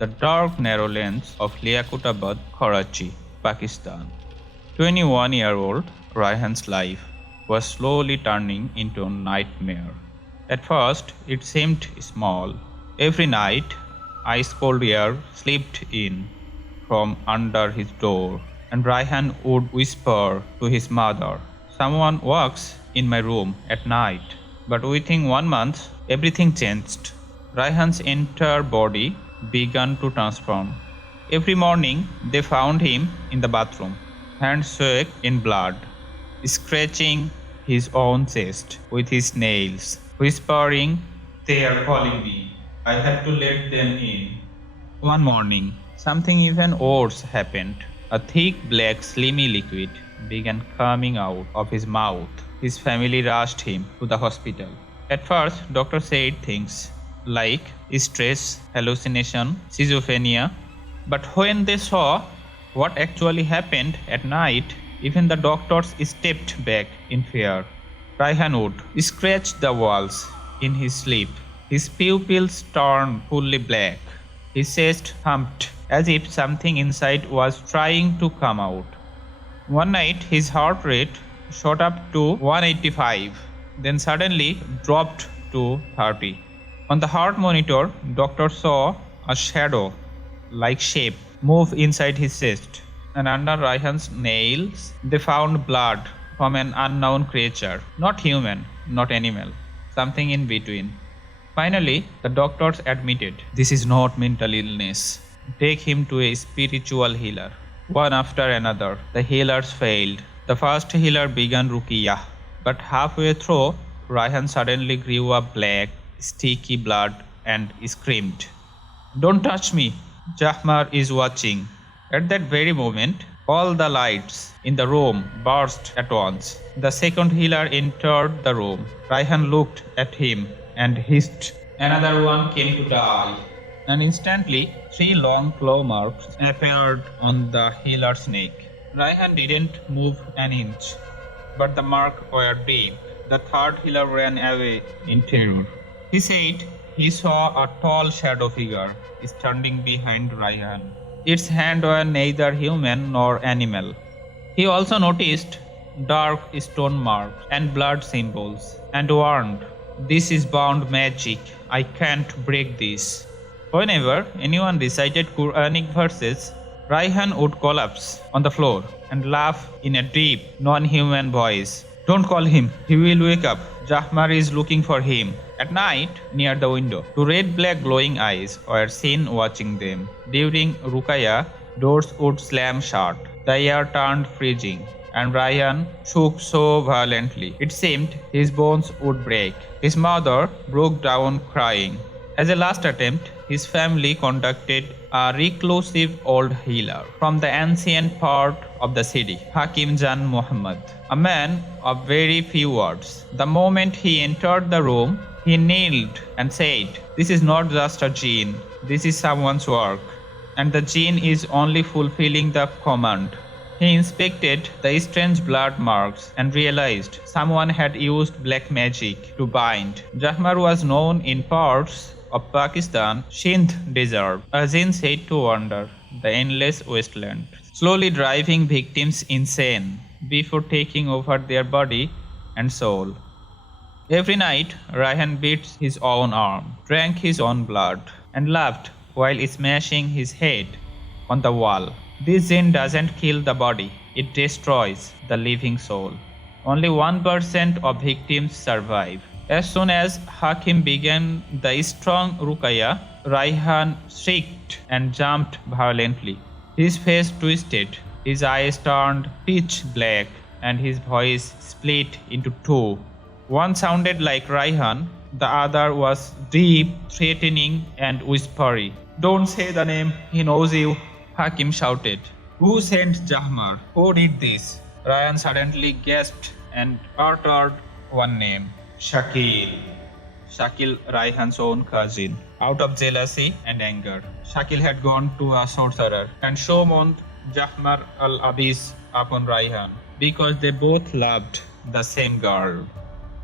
the dark narrow lanes of Liaquatabad, Karachi, Pakistan. 21-year-old Rayan's life was slowly turning into a nightmare. At first, it seemed small. Every night, ice cold air slipped in from under his door, and Rayan would whisper to his mother, "Someone walks in my room at night." But within 1 month, everything changed. Rayan's entire body began to transform. Every morning, they found him in the bathroom, hands soaked in blood, scratching his own chest with his nails, whispering, "They are calling me. I have to let them in." One morning, something even worse happened. A thick black slimy liquid began coming out of his mouth. His family rushed him to the hospital. At first, doctors said things like stress, hallucination, schizophrenia. But when they saw what actually happened at night, even the doctors stepped back in fear. Rayan would scratch the walls in his sleep. His pupils turned fully black. His chest thumped as if something inside was trying to come out. One night, his heart rate shot up to 185, then suddenly dropped to 30. On the heart monitor, doctors saw a shadow-like shape move inside his chest, and under Rayan's nails, they found blood from an unknown creature, not human, not animal, something in between. Finally, the doctors admitted, "This is not mental illness. Take him to a spiritual healer." One after another, the healers failed. The first healer began Ruqyah, but halfway through, Rayan suddenly grew a black, sticky blood and screamed, "Don't touch me! Zahmar is watching." At that very moment, all the lights in the room burst at once. The second healer entered the room. Rayan looked at him and hissed, "Another one came to die." And instantly, 3 long claw marks appeared on the healer's neck. Rayan didn't move an inch, but the marks were deep. The third healer ran away in terror. He said he saw a tall shadow figure standing behind Rayan. Its hands were neither human nor animal. He also noticed dark stone marks and blood symbols and warned, "This is bound magic. I can't break this." Whenever anyone recited Quranic verses, Rayan would collapse on the floor and laugh in a deep, non-human voice. "Don't call him. He will wake up. Zahmar is looking for him." At night, near the window, 2 red-black glowing eyes were seen watching them. During Ruqyah, doors would slam shut. The air turned freezing, and Rayan shook so violently it seemed his bones would break. His mother broke down crying. As a last attempt, his family contacted a reclusive old healer from the ancient part of the city, Hakim Jan Muhammad, a man of very few words. The moment he entered the room, he kneeled and said, "This is not just a jinn, this is someone's work, and the jinn is only fulfilling the command." He inspected the strange blood marks and realized someone had used black magic to bind. Zahmar was known in parts of Pakistan, Sindh desert, a jinn said to wander the endless wasteland, slowly driving victims insane before taking over their body and soul. Every night, Rayan beat his own arm, drank his own blood, and laughed while smashing his head on the wall. This jinn doesn't kill the body, it destroys the living soul. Only 1% of victims survive. As soon as Hakim began the strong Ruqyah, Rayan shrieked and jumped violently. His face twisted, his eyes turned pitch black, and his voice split into 2. One sounded like Rayan, the other was deep, threatening, and whispery. "Don't say the name, he knows you," Hakim shouted. "Who sent Zahmar? Who did this?" Rayan suddenly gasped and uttered one name, Shakil. Shakil, Rayan's own cousin. Out of jealousy and anger, Shakil had gone to a sorcerer and summoned Zahmar al-Abyss upon Rayan because they both loved the same girl.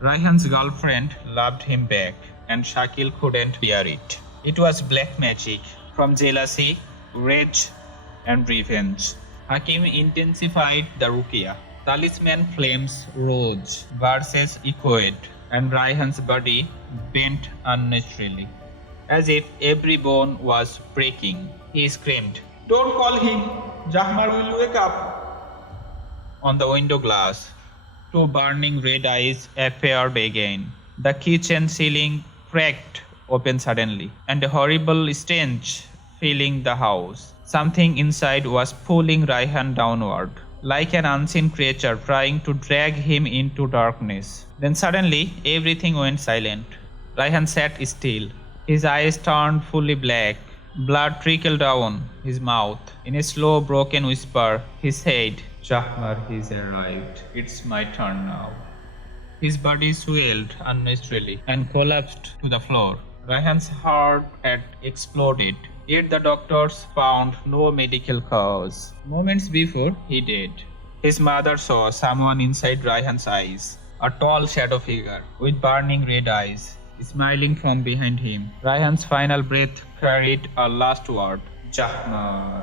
Rayan's girlfriend loved him back, and Shakil couldn't bear it. It was black magic, from jealousy, rage, and revenge. Hakim intensified the Ruqyah. Talisman flames rose, verses echoed, and Rayhan's body bent unnaturally, as if every bone was breaking. He screamed, "Don't call him! Zahmar will wake up!" On the window glass, two burning red eyes appeared again. The kitchen ceiling cracked open suddenly, and a horrible stench filling the house. Something inside was pulling Rayhan downward, like an unseen creature trying to drag him into darkness. Then suddenly, everything went silent. Rayhan sat still. His eyes turned fully black. Blood trickled down his mouth. In a slow, broken whisper, he said, "Zahmar has arrived. It's my turn now." His body swelled unnaturally and collapsed to the floor. Rayhan's heart had exploded, yet the doctors found no medical cause. Moments before he died, his mother saw someone inside Rayhan's eyes, a tall shadow figure with burning red eyes, smiling from behind him. Rayhan's final breath carried a last word, "Zahmar."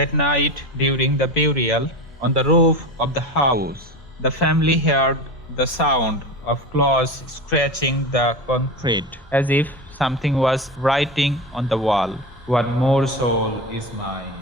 That night, during the burial, on the roof of the house, the family heard the sound of claws scratching the concrete, as if something was writing on the wall, "One more soul is mine."